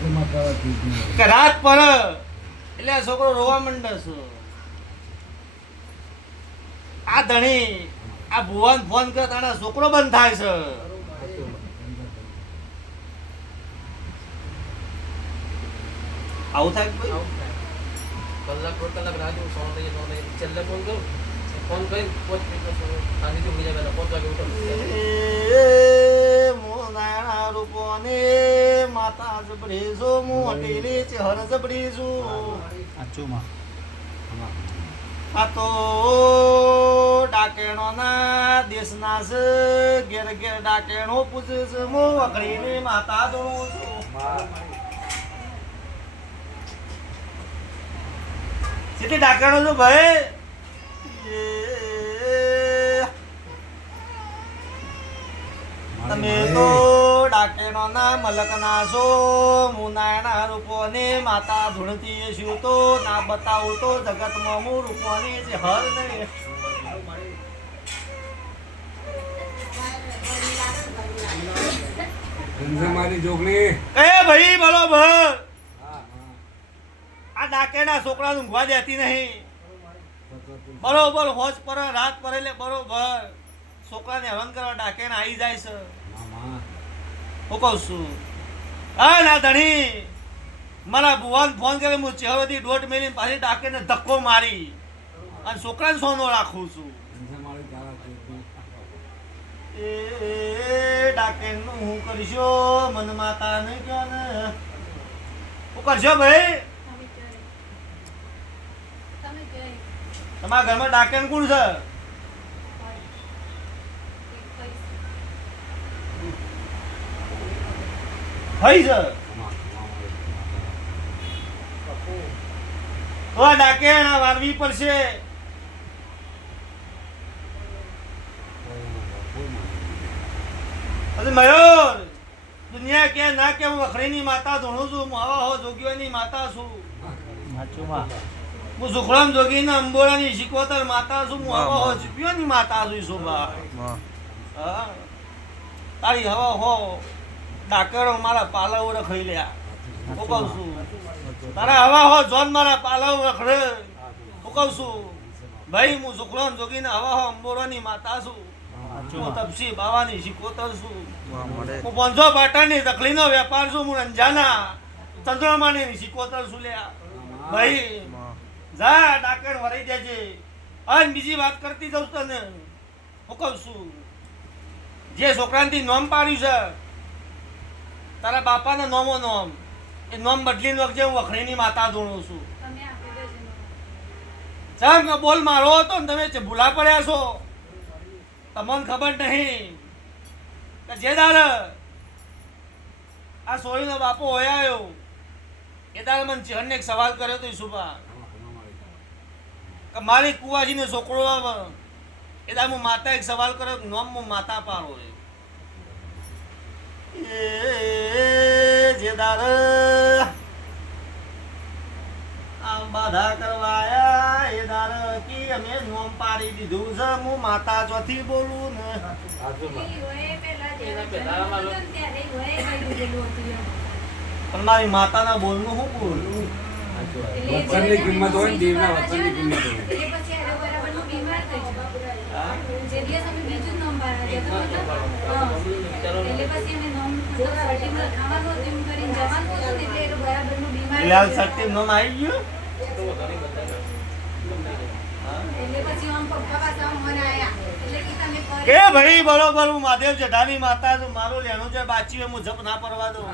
કે રાત પર એટલે આ છોકરો રોવા માંડે છે. આ ધણી આ ભુવન ફોન કરતા છોકરો બંધ થાય છે. આવું થાય ભાઈ. કલાક દોઢ કલાક રાહ જોઉં, સોન થઈ છેલ્લે ફોન કરું, ફોન કરીને 5 મિનિટ આજી જો બીજા પહેલા 5 વાગે ઉઠો. મોના રૂપોને માતા જબડી જો મોટેલી ચહેર જબડી જો આચુમાં આ તો ડાકેણો ના દેશના છે. ઘેર ઘેર ડાકેણો પૂછે છે. મો વખડીની માતા જોઉં છું. સીધી ડાકેણો છું ભાઈ. તમે તો ડાકેણો ના મલક ના છો. મુનાયના રૂપોની માતા ધૂણતી છું તો ના બતાવું તો જગતમાં હું રૂપોની છે હર નહીં. મારી જોગણી કયા ભાઈ બરોબર. આ ડાકેના છોકરા ઊંઘવા દેતી નહીં. બરોબર હોજ પર રાત પર એટલે બરોબર છોકરાને હેરાન કરવા ડાકેના આવી જાય છે. હું કહું છું હા ના ધણી મારા ભુવાન ફોન કરે હું ચહેરોથી દોઢ મિનિટ પાછી ડાકેને ધક્કો મારી અને છોકરાને સોનો રાખું છું. એ ડાકેનું હું કરશો મન માતા ને કહો ને હું કરશો ભાઈ. તમારા ઘરમાં ડાકેન કોણ છે? ભાઈ છે તો આ ડાકેણ વારવી પડશે. મયુર દુનિયા કે ના કે હું વખરીની માતા ધોણું છું. હું આવા હો જોગીઓની માતા છું. આચુમાં હું સુખરામ જોગીના અંબોડાની શિકોતર માતા છું. હું હવા હો ચૂપ્યોની માતા છું. શોભા હા તારી હવા હો ડાકરો મારા પાલવ રખાઈ લ્યા. હું કહું છું તારા હવા હો જોન મારા પાલવ રખડે. હું કહું છું ભાઈ હું સુખરામ જોગીના હવા હો અંબોડાની માતા છું. હું તપસી બાવાની શિકોતર છું. હું પંજો પાટણની તકલીનો વેપાર છું. હું અંજાના ચંદ્રમાની શિકોતર છું લ્યા. ભાઈ જા ડાકણ વરાઈ દેજે. અને બીજી વાત કરતી જાઉં તને હું કહું છું જે છોકરાથી નોમ પાડ્યું છે તારા બાપાના નોમો નોમ એ નોમ બદલી નાખજે. હું વખણીની માતા ધોણું છું. ચાલ બોલ મારો હતો ને તમે ભૂલા પડ્યા છો. તમને ખબર નહીં કે જે દાર આ સોળીનો બાપો હોય આવ્યો એ દાર મને ચહેરને એક સવાલ કર્યો તો સુભા કે મારી કુવાજીનો છોકરો આવે એ દાર હું માતા એક સવાલ કર્યો નોમ હું માતા પાડો જે દાર આમ બાધા કરવાયા એ દાર કી અમે નોમ પાડી દીધું છે. હું માતા ચોથી બોલું ને પણ મારી માતાના બોલનું શું બોલું? વતનની કિંમત હોય ને દેવના વતનની કિંમત હોય. એટલે હાલ શક્તિ નોમ આવી ગયું. કે ભાઈ બરોબર હું મહાદેવ જઢાની માતા છું. મારું લેણું છે બાચી હું જપ ના પરવા દઉં.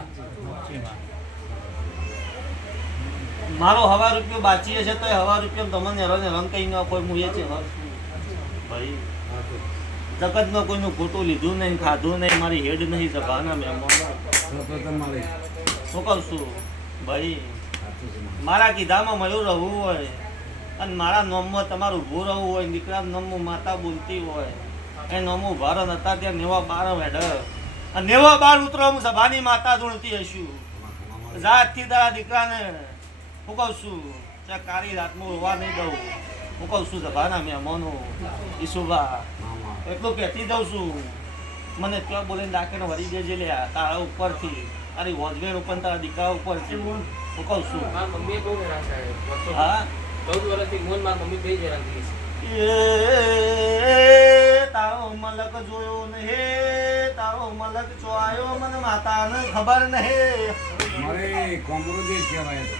મારો હવા રૂપિયો બાચી હશે તો હવા રૂપિયો તમને હેરાન કઈ ના કોઈ હું એ છે ભાઈ જગતમાં કોઈનું ખોટું લીધું નહીં ખાધું નહીં. મારી હેડ નહીં જગાના મહેમાન શું કહું છું ભાઈ મારા કીધામાં મયુર રહેવું હોય અને મારા નોમમાં તમારું ઊભું રહેવું હોય દીકરા નોમમાં માતા બોલતી હોય એ નોમું ભાર હતા ત્યાં નેવા બાર હેડ અને નેવા બાર ઉતરો હું સભાની માતા ધૂણતી હશું. જાતથી તારા દીકરાને હું કહું છું કાળી રાતમાં રોવા નહીં દઉં. હું કહું છું સભાના મહેમાનો ઈશુભા એટલું કહેતી દઉં છું મને ત્યાં બોલીને ડાકેને વળી દેજે લે તારા ઉપરથી તારી વોજવેર ઉપર તારા દીકરા ઉપરથી હું કહું છું. મારી મમ્મીએ બહુ હેરાન થાય વર્ષો હા 14 વર્ષથી હું ને મારી મમ્મી બે જ હેરાન થઈ છે. એ તારો મલક જોયો ને તારો મલક જોયો મને માતાને ખબર નહી. મારે કોમ્પ્રોમાઇઝ કહેવાય તો.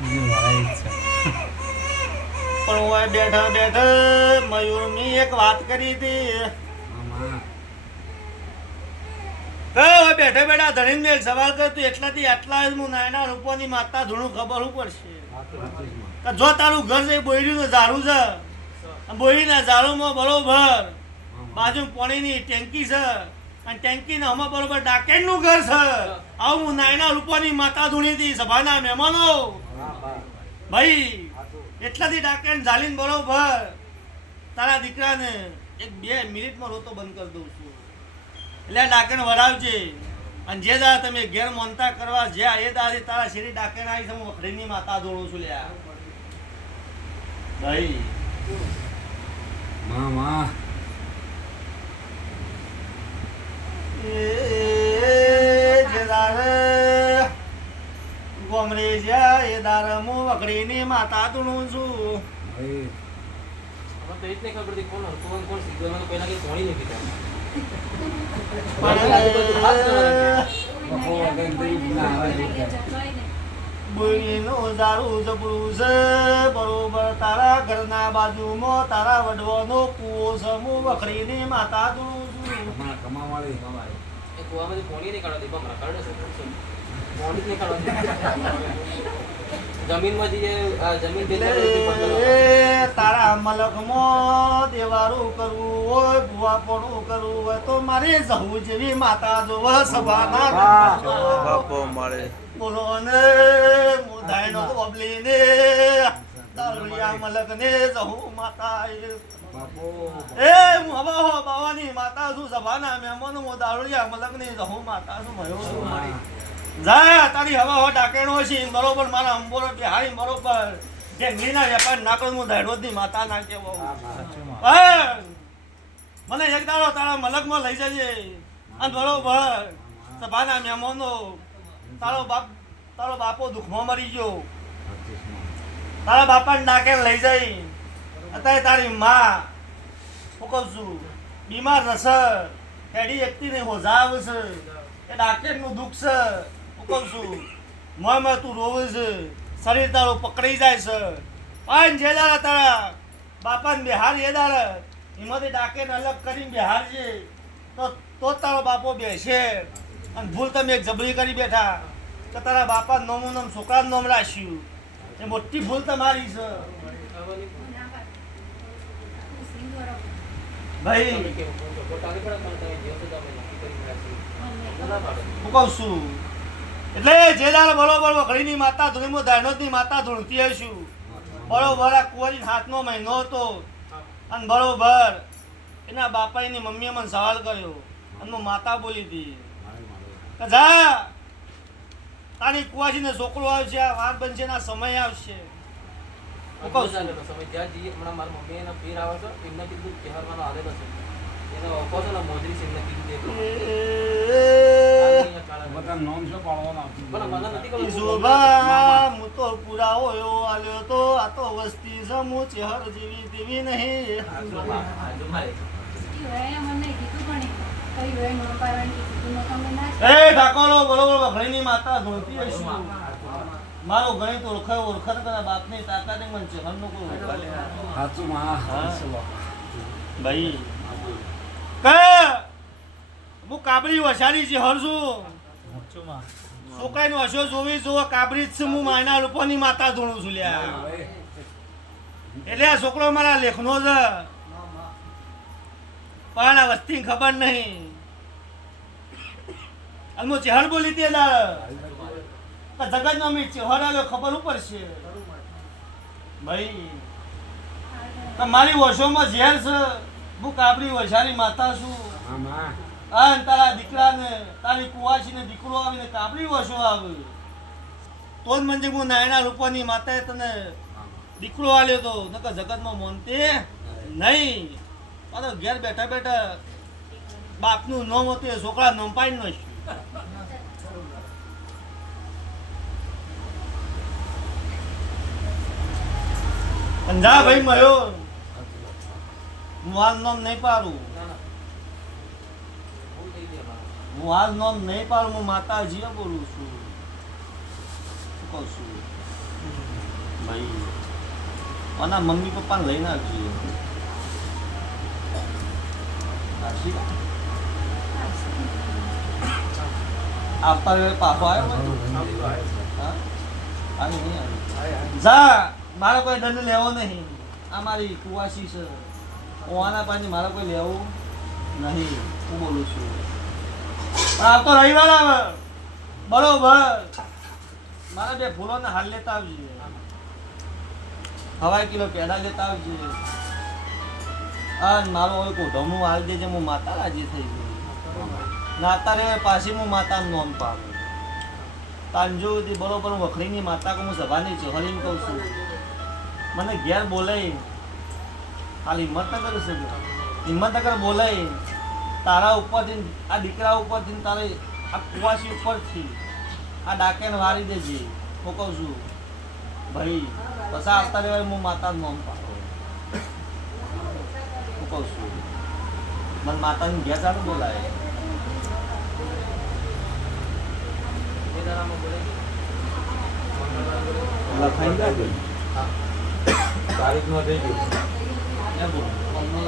બીજું વરાય જ છે. પણ હું બેઠા બેઠા મયુરની એક વાત કરી હતી. આમાં હવે બેઠા બેઠા ધણીને મેં એક સવાલ કર્યો તું એટલાથી આટલા જ હું નાયના રૂપોની માતા ધૂણું ખબર શું પડશે કે જો તારું ઘર છે બોયડીનું ઝાડું છે બોયડીના ઝાડુમાં બરોબર બાજુ પાણીની ટેન્કી છે અને ટેન્કીને હમણાં બરોબર ડાકેરનું ઘર છે. આવું હું નાયના રૂપોની માતા ધૂણી હતી સભાના મહેમાનો ભાઈ એટલાથી ડાકેર ઝાલીને બરોબર તારા દીકરાને એક 2 મિનિટમાં રોતો બંધ કરી દઉં છું. એટલે ડાકેણ વડાવજે અને જે દાડા તમે ઘેર મોનતા કરવા જ્યાં એ દાડી તારા શેરી ડાકેણ આવી હું વખડીની માતા દોડું છું લ્યા ભાઈ. માં જે દાડે ગોમરે જ્યાં એ દાડે હું વખડીની માતા દોડું છું. ભાઈ અમને તો એ જ નહીં ખબર પડતી કોણ હરખું અને કોણ સીધું. એમાં તો કોઈના કંઈ કોણી નથી થતી. બપોર વગર દઈ ના આવે બોયડીનું ઝાડું જબરું છે બરોબર તારા ઘરના બાજુમાં તારા વડવાનો કૂવો છે હું વખડીની માતા દોડું છું. કમાવાળી એ કૂવામાંથી કોણી નહીં કાઢવાતી ભમરા કાઢે છે કોણી જ નહીં કાઢવાતી. જમીનમાં જે જમીન એ તારા મલકમાં દેવારું કરવું હોય ભુવાપણું કરવું હોય તો મારે જવું જેવી માતા જોવે સભાના બાપો મારે બોલો ને મોધાયનો બબલીને દારૂડિયા મલકને જવું માતા બાપો એ હું હવા હો બાવાની માતા છું સભાના મહેમાનો હું દારૂડિયા મલકને જવું માતા છું મયો જા તારી હવા હો ડાકેણો છે બરોબર મારા અંબોરો બિહારી બરોબર ઢેંગલીના વેપાર નાખો હું દહેડોદની માતા ના કહેવો. મને એક દાડો તારા મલકમાં લઈ જજે અને બરોબર સભાના મહેમાનો તારો બાપો દુઃખમાં મરી ગયો તારા બાપાને ડાકેણ લઈ જઈ અત્યારે તારી માં હું કહું છું બીમાર રહેશે એડી વ્યક્તિને હોજાવ છે એ ડાકેણનું દુઃખ છે કહું છું મોય તું રોવે છે શરીર તારું પકડી જાય છે પણ જે દાડા તારા બાપાને બિહાર એ દાડા એમાંથી ડાકેને અલગ કરીને બિહાર છે તો તારો બાપો બેસે અને ભૂલ તમે એક જબરી કરી બેઠા કે તારા બાપા નોમનું નામ છોકરાનું નામ રાખ્યું એ મોટી ભૂલ તમારી છે ભાઈ. હું કહું છું એટલે જે દાડે બરોબર વખડીની માતા ધૂણીમાં દાયણોદની માતા ધૂણતી હશું બરોબર આ કુંવરી હાથનો મહિનો હતો અને બરોબર એના બાપા એની મમ્મીએ મને સવાલ કર્યો અને હું માતા બોલી હતી કે જા તારી કુવાસીને છોકરો આવશે આ વાત બનશે ના સમય આવશે. હું કહું છું સમય ત્યાં જઈએ હમણાં મારા મમ્મી એના પીર આવે છે એમને કીધું તહેવારવાનો આવેલો છે એને ઓપો છે ને મોજરી છે એમને કીધું બધા નામ શું પાડવાના પણ મને નથી ખબર શોભા હું તો પૂરા હોયો આલ્યો તો આ તો વસ્તી સમૂહ ચહેર જેવી તેવી નહીં. એ ઠાકોરો બરોબર વખડીની માતા ધોતી હશું મારો ગણિત ઓળખત કરા બાપની તાકાત મને ચહેરનું કોઈ ઓળખાલે સાચું માં ભાઈ કે હું કાબરી વસારી ચહેર છું સાચુંમાં છોકરાનો હશો જોવી જોવો કાબરી જ છું હું માયના રૂપોની માતા ધોણું છું લ્યા એટલે આ છોકરો મારા લેખનો છે પણ આ વસ્તી ખબર નહીં અને હું ચહેર બોલી તે જગતમાં મેં ચહેર આવ્યો ખબર ઉપર છે ભાઈ મારી વર્ષોમાં ઝેર છે હું કાબરી વસારી માતા છું આમાં અને તારા દીકરાને તારી કુવાસીને દીકરો આવીને કાબરી વર્ષો આવે તો જ મને હું નાયના રૂપાની માતાએ તને દીકરો આલ્યો તો નકર જગતમાં મોનતે નહીં. અને ઘેર બેઠા બેઠા બાપનું નામ હતું એ છોકરા નામ પાડી નાખ્યું. અને જા ભાઈ મયો હું હાલ નામ નહીં પાડું, ના ના ભૂલ થઈ ગઈ અમારે. હું હાલ નામ નહીં પાડું, હું માતાજી બોલું છું. શું કહું છું ભાઈ, આના મમ્મી પપ્પાને લઈને આવજો. આશીર્વાદ. આવતા વેળે પાછો આવ્યો નથી? હા? આવી નહીં આવી. જા, મારે કોઈ દંડ લેવો નહીં. આ મારી કુવાસી છે, હું આના પાસે મારે કોઈ લેવું નહીં. હું બોલું છું. પણ આવતો રવિવાર આવે બરોબર, મારા બે ફૂલોને હાલ લેતા આવજે. હવાઈ કિલો પેડા લેતા આવજે. અને મારો હવે કોઢમનું હાલ દેજે, હું માતા રાજી થઈ ગઈ. નાતા રે પાછી હું માતાનું નામ પાડું. તાંજો બરોબર વખરીની માતા કે હું સભાની છું હરીને કહું છું. મને ઘેર બોલાય હાલ હિંમત ન કરી શકે, હિંમત નગર બોલાય તારા ઉપરથી, આ દીકરા ઉપરથી, તારે આ કુવાસી ઉપરથી આ ડાકેને વારી દેજે. હું કહું છું ભાઈ, પછી આવતા રહેવાય હું માતાનું નામ પાડું. હું કહું છું મને માતાની ઘેર ચાલુ બોલાય. એ દાડામાં બોલે કે મંગળવારે બોલે લખાઈ જાય હા તારીખમાં થઈ ગયું એ બોલ, મમ્મીનો